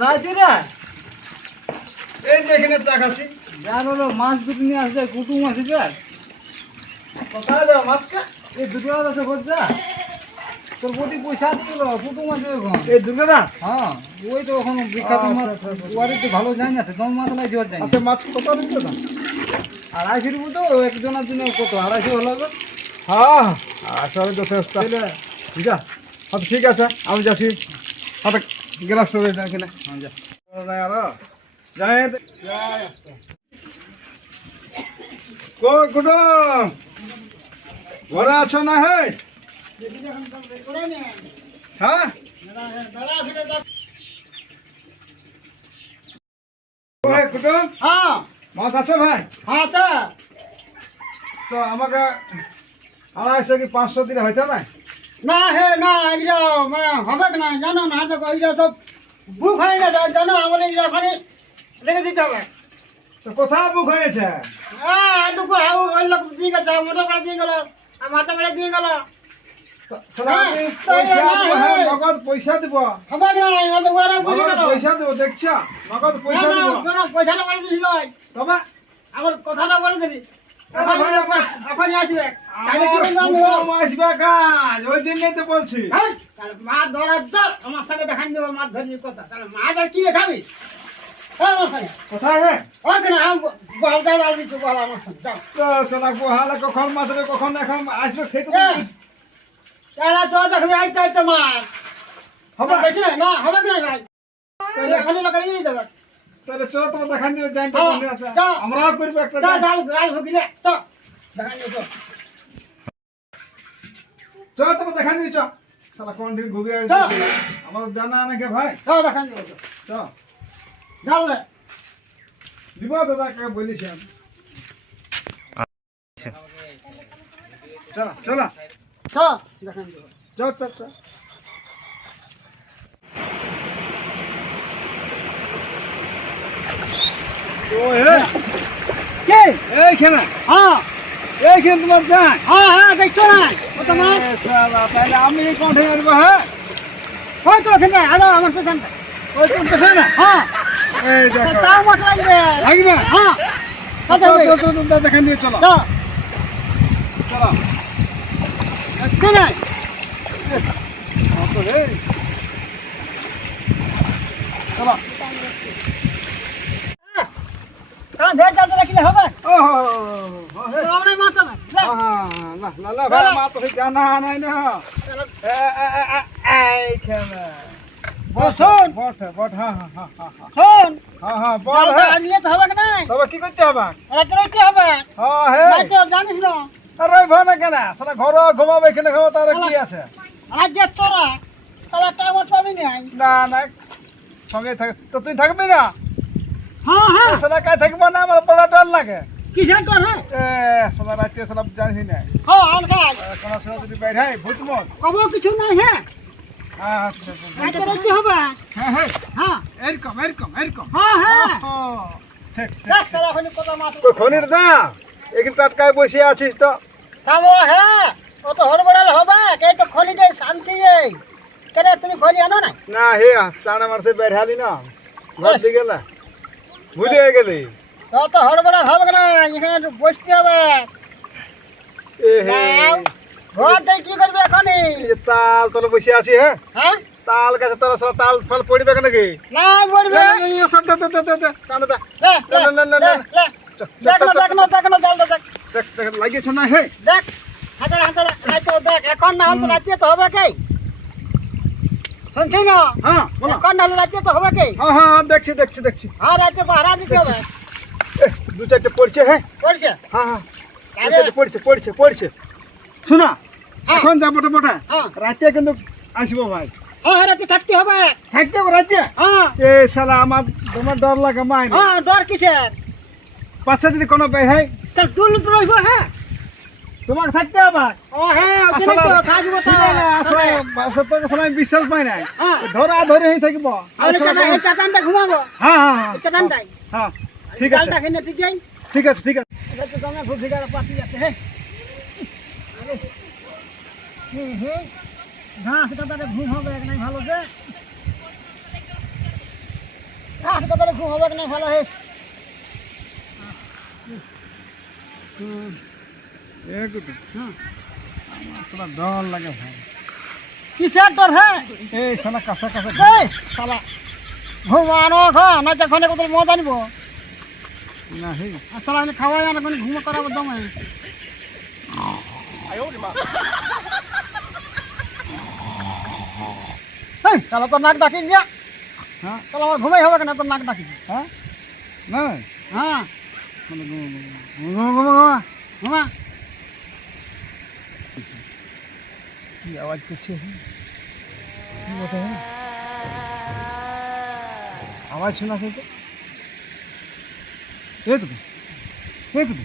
কোথায় আছি রে? এই যে এখানে চা খাচ্ছি। যার হলো মাছ দুটো নিয়ে আসছে, কুটুম আছে রে। কোথায় যাও মাছকা? এই দুটো আছে বলছে তোর প্রতি পয়সা দিল, কুটুম আছে ওখান। এই দুর্গাদাস? হ্যাঁ, ওই তো ওখানে বিখ্যাত মাছ। ওয়ারে তো ভালো যায় না, দম মাছ লাই জোর যায়। আচ্ছা মাছ কত দিচ্ছ না? 250 রুপি তো একজনের জন্য কত 250 হলো গো। হ্যাঁ আসলে তো চেষ্টা ঠিক আছে। আচ্ছা ঠিক আছে আমি যাচ্ছি। হাতে গ্লাস রয়ে যায় কিনা যা। আর যাই কই কুটুম ঘরে আছো না? হে হ্যাঁ ওই কুটুম হ্যাঁ মাছ আছে ভাই? হ্যাঁ আচ্ছা। তো আমাকে 250 কি 500 দিলে হইতো না? না হে না, এগুলো মানে হবে না, জানো না? দেখো এগুলো সব বুক হয়ে গেছে, জানো আমাদের এগুলো ওখানে রেখে দিতে হবে। তো কোথায় বুক হয়েছে? হ্যাঁ এটুকু ওই লোক দিয়ে গেছে, মোটর করে দিয়ে গেল, আর মাথা করে দিয়ে গেল। শালা আমি পয়সা দিব, হ্যাঁ নগদ পয়সা দিব। হবে না, ওদের ওরা বুঝে নগদ গেল। পয়সা দিব, দেখছো? নগদ পয়সা দিব। পয়সাটা করে দিস নয়, তবে আমার কথাটা বলে দিলি। এখনই আসবে। তাহলে কি বলবো আমি? আমার আসবে কাজ, ওই জন্যই তো বলছি। হ্যাঁ, তাহলে মাছ ধরার দর আমার সঙ্গে দেখান দেবো, মাছ ধরবি কথা। তাহলে মাছ আর কি খাবি? হ্যাঁ আমার সঙ্গে কোথায় হে? ওখানে বলটা ডালবি তো বল আমার সঙ্গে যাও। তো শালা গোহালে কখন মাছ ধরে কখন এখন আসবে সেই তো হ্যাঁ, তাহলে তো দেখবি আইতে আইতে মাছ হবে। দেখি না, না হবে কি না ভাই? তাহলে এখানে লোক নিয়ে যাবে। তাহলে চলো তোমার দেখান দিবে জানি তো হ্যাঁ, মনে আছে। যাও। আমরাও করবো একটা তা জানি। জাল জাল ঢুকিলে তো দেখান দিও তো। চলো তোমার দেখান দিবি চ। শালা কোন দিন ঘুরে আসবে চল। আমাদের জানা নাকি ভাই? তো দেখান দিও তো। চ যাও রে। দিব দাদাকে বলিস আমি। চলো চলো তো দেখান দিও। চল চল চল। ও হে কে? এইখানে হ্যাঁ এইখানে তোমার যাই। হ্যাঁ হ্যাঁ দেখছো না কত মাছ? শালা তাহলে আমি কোনটা আসবো? হ্যাঁ ওই তো ওখানে আলো আমার পেছনটা। ওই কোনটা না? হ্যাঁ এই দেখো তাও মাছ লাগবে। লাগবে। হ্যাঁ কত চলো হবে? চলো চলো দেখান দিয়ে চলো তো চলো। কে নাই? চলো রে চলো। কারণ ধরে চালতে রাখলে হবে। ও আমরা মাছ হবে। লে। না না না ভাই মা তো জানা নাই না। এইখানে বসুন। বট বট হ্যাঁ হ্যাঁ হ্যাঁ হ্যাঁ শোন, হ্যাঁ হ্যাঁ বল জালটা হ্যাঁ। নিয়ে তো হবে কি নাই? তবে কি করতে হবে? রাতে রইতে হবে। হ্যাঁ হে রাতে জানিস না? আর ওই ভাই না কেন সারা ঘর ঘুমাবে এখানে ঘুমাবে তার কি আছে? আজ যে তোরা তাহলে একটা মাছ পাবি নাই। না না সঙ্গে থাক তো তুই থাকবি না? হ্যাঁ হ্যাঁ সারা কাজ থাকবো না আমার বড় ডর লাগে। কিসের তোর? হ্যাঁ এ সারা রাতে সারা জানিস না হ্যাঁ আনকাজ কোনো সময় যদি বাইরে হয় ভূতমত। কব কিছু নাই। হ্যাঁ আচ্ছা রাতে রইতে হবে। হ্যাঁ হ্যাঁ হ্যাঁ এরকম এরকম এরকম হ্যাঁ হ্যাঁ ঠিক দেখ সারা ওখানে কত মাছ। খনির দা এখানে টাটকায় বসে আছিস তো? খাবো। হ্যাঁ ও তো হরবড়াল হবে, এই তো খনিটাই শান্তি। এই কেন তুমি খনি আনো না? না হে চানা মারছে বের হালি না ঘর দিয়ে গেলে ভুলে গেলি। তো হরবড়াল হবে না, এখানে একটু বসতে হবে। এ হে যাও, ঘর থেকে কি করবে এখনই? এই তাল তলে বসে আছি। হ্যাঁ হ্যাঁ তাল গাছে তোরা সারা তাল ফল পড়বে নাকি? না পড়বে। চানা দা লে, লে, লে, লে, লে, লে, লে। লে। দেখ না দেখ না দেখ না জলটা দেখ দেখ দেখ লাগিয়েছ না? হে দেখ হাতে হাতে রাইতে দেখ। এখন না হলে রাইতে তো হবে কে? শুনছি না? হ্যাঁ বলো। এখন না হলে রাইতে তো হবে কে? হ্যাঁ হ্যাঁ দেখছি দেখছি দেখছি হ্যাঁ রাইতে পাহারা দিতে হবে। দু চারটে পড়ছে। হ্যাঁ করছে? হ্যাঁ হ্যাঁ দু আরে, চারটে পড়ছে পড়ছে পড়ছে। শোনা হ্যাঁ। এখন যাবো বটে হ্যাঁ রাতে কিন্তু আসবো ভাই। হ্যাঁ রাতে থাকতে হবে। থাকতে হবে রাতে? হ্যাঁ এ শালা আমার তোমার ডর লাগে মাই হ্যাঁ ডর কিসের? বাচ্চা যদি কোনো বের হয় চল দুল তো রইব। হ্যাঁ তোমাকে থাকতে হবে। ও হ্যাঁ ওখানে তো থাকবো তো। আসলে আসলে আমি বিশ্বাস পাই নাই। হ্যাঁ ধরা ধরে হয়ে থাকব। আমি এই চাটানটা ঘুমাবো। হ্যাঁ হ্যাঁ এই চাটানটাই হ্যাঁ ঠিক আছে চালটা কিনে ঠিক যাই। ঠিক আছে ঠিক আছে। এটা তো দমে খুব ভিগার পাতি যাচ্ছে। হ্যাঁ হুম হুম ঘাস সেটা তাহলে ঘুম হবে এক নাই ভালো যে। আজকে তাহলে ঘুম হবে না ভালো হে একটু হুম আমার সালা ডর লাগে ভাই কিসের তোর হ্যাঁ এই সালা কাঁচা কাঁচা এই শালা ঘুমানো খা না যখন কত মজা নিব না হে আর শালা আমি খাওয়াই না কোন ঘুম করাবো দমে এই শালা তোর নাক ডাকি গিয়া হ্যাঁ তাহলে আমার ঘুমাই হবে না তোর নাক ডাকি হ্যাঁ না হ্যাঁ ঘুমা কি আওয়াজ করছে কি বলতে হ্যাঁ আওয়াজ শোনা তো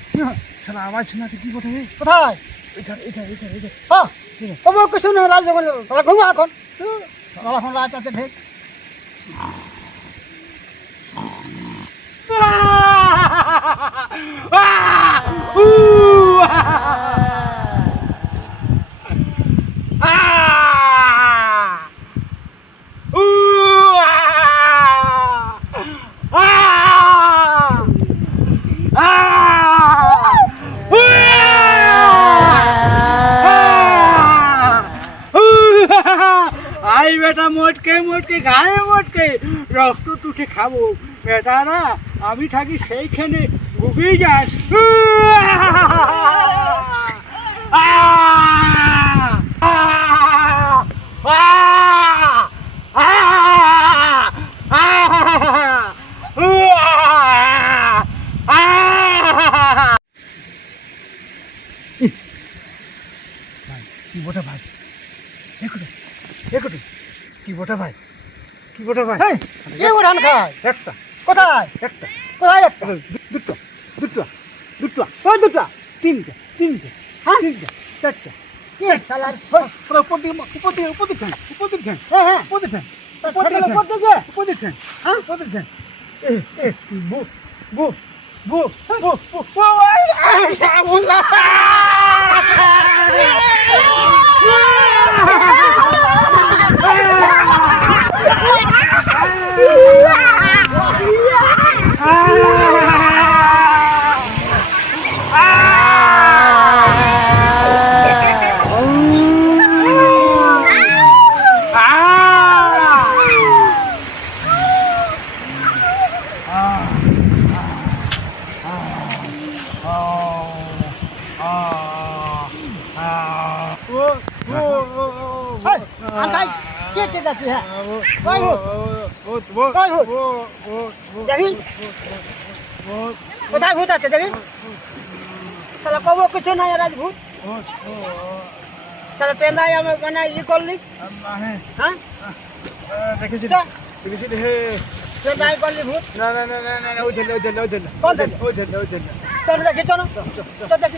কি হয় সালা আওয়াজ শোনাতে কি বলতে হ্যাঁ কোথায় এধার এধার এধার এধার হ্যাঁ তবু কিছু নেই রাজ যখন তাহলে ঘুমা এখন শালা এখন রাত আছে ঢেক আই বেটা মোটকে মোটকে গায়ে মোটকে রক্ত তুটে খাবো বেটা না আমি থাকি সেইখানে ঘুমিয়ে যাস কি বটে ভাই একটু একটু কি বটে ভাই কি বটে ভাই এই কে উঠান খায় একটা কোথায় একটা কোথায় একটা দুটো দুটো দুটো ওই দুটো তিনটে তিনটে হ্যাঁ তিনটে চারটে কি শালা সালা উপর দিকে উপর দিকে উপর দিকে হ্যাঁ হ্যাঁ উপর দিকে ফেলে উপর দিকে উপর দিকে হ্যাঁ উপর দিকে এ বু বু বু বু বু আর খাই কে চেঁচাচ্ছি হ্যাঁ কই ভূত দেখি কোথায় ভূত আছে দেখি তাহলে কব কিছু নাই রাজভূত তাহলে পেন্দাই আমার মানে ই করলি হ্যাঁ দেখেছি তা? দেখেছি হে পেন্দাই করলি ভূত না না না না না ওই ধরলে ওই ধরলে ওই ধরলে কোন ধরলে? ওই ধরলে ওই ধরলে চল দেখি চলো চল দেখি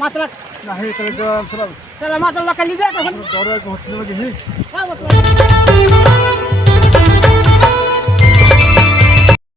মাছলা না হে চলে তো চলো তাহলে মাছলা কালি বিয়া তখন দরজা হচ্ছে নাকি হে হ্যাঁ মাছলা